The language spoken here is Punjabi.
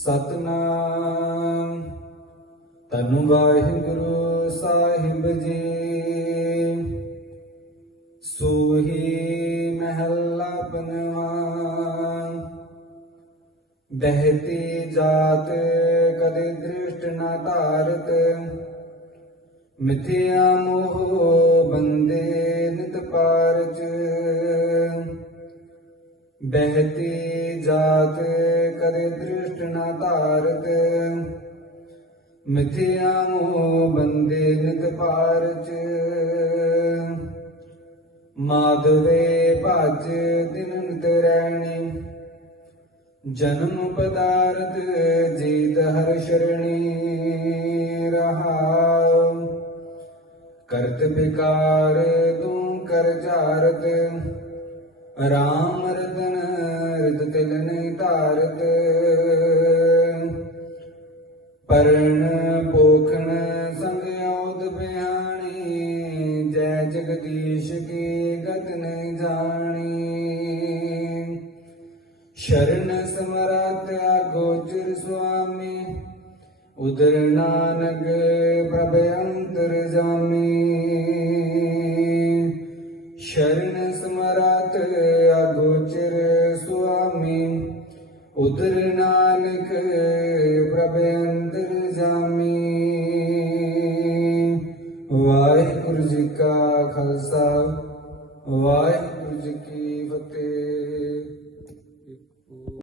ਸਤਨਾਮ। ਤਨ ਵਾਹਿਗੁਰੂ ਸਾਹਿਬ ਜੀ। ਸੋਹੀ ਮਹੱਲਾ ਪਨਵਾ ਬਹਿਤੀ ਜਾਤ ਕਦੇ ਦ੍ਰਿਸ਼ਟ ਨਾ ਧਾਰਤ। ਮਿਥਿਆ ਮੋਹ ਬੰਦੇ ਨਿਤ ਪਾਰਜ। ਬਹਿਤੀ ਜਾਤ ਕਦੇ ਦ੍ਰਿਸ਼ਟ ਨਾ ਧਾਰਤ ਮਿਥਿਆ ਮੋਹ ਬੰਦੇ ਨਿਤ ਪਾਰਜ ਮਾਧਵੇ ਭਜ ਦਿਨ ਨਿਤ ਰਹਿਣੀ ਜਨਮ ਪਦਾਰਥ ਜੀਤ ਹਰ ਸ਼ਰਣੀ। ਰਹਾਉ। ਕਰਤ ਬਿਕਾਰ ਤੂੰ ਕਰ ਚਾਰਤ। ਰਾਮ ਰਤਨ ਰਿਤ ਤਿਲ ਨਹੀਂ ਧਾਰਤ। ਪਰਣ ਪੋਖਣ ਸੰਗ ਔਦ ਬਿਆਣੀ, ਜੈ ਜਗਦੀਸ਼ ਕੀ ਗਤ ਨਹੀਂ ਜਾਣੀ। ਸ਼ਰਨ ਸਮਰਤ ਅਗੋਚਰ ਸੁਆਮੀ, ਉਦਰ ਨਾਨਕ ਪ੍ਰਭ ਅੰਤਰ ਜਾਮੀ। ਸ਼ਰਨ ਸਮਰਾਤ ਅਗੋਚਰ ਸੁਆਮੀ। ਉਦਰ ਨਾਨਕ ਪ੍ਰਭ ਅੰਤਰ ਜਾਮੀ। ਵਾਹਿਗੁਰੂ ਜੀ ਕਾ ਖਾਲਸਾ, ਵਾਹਿਗੁਰੂ ਜੀ ਕੀ ਫਤਿਹ।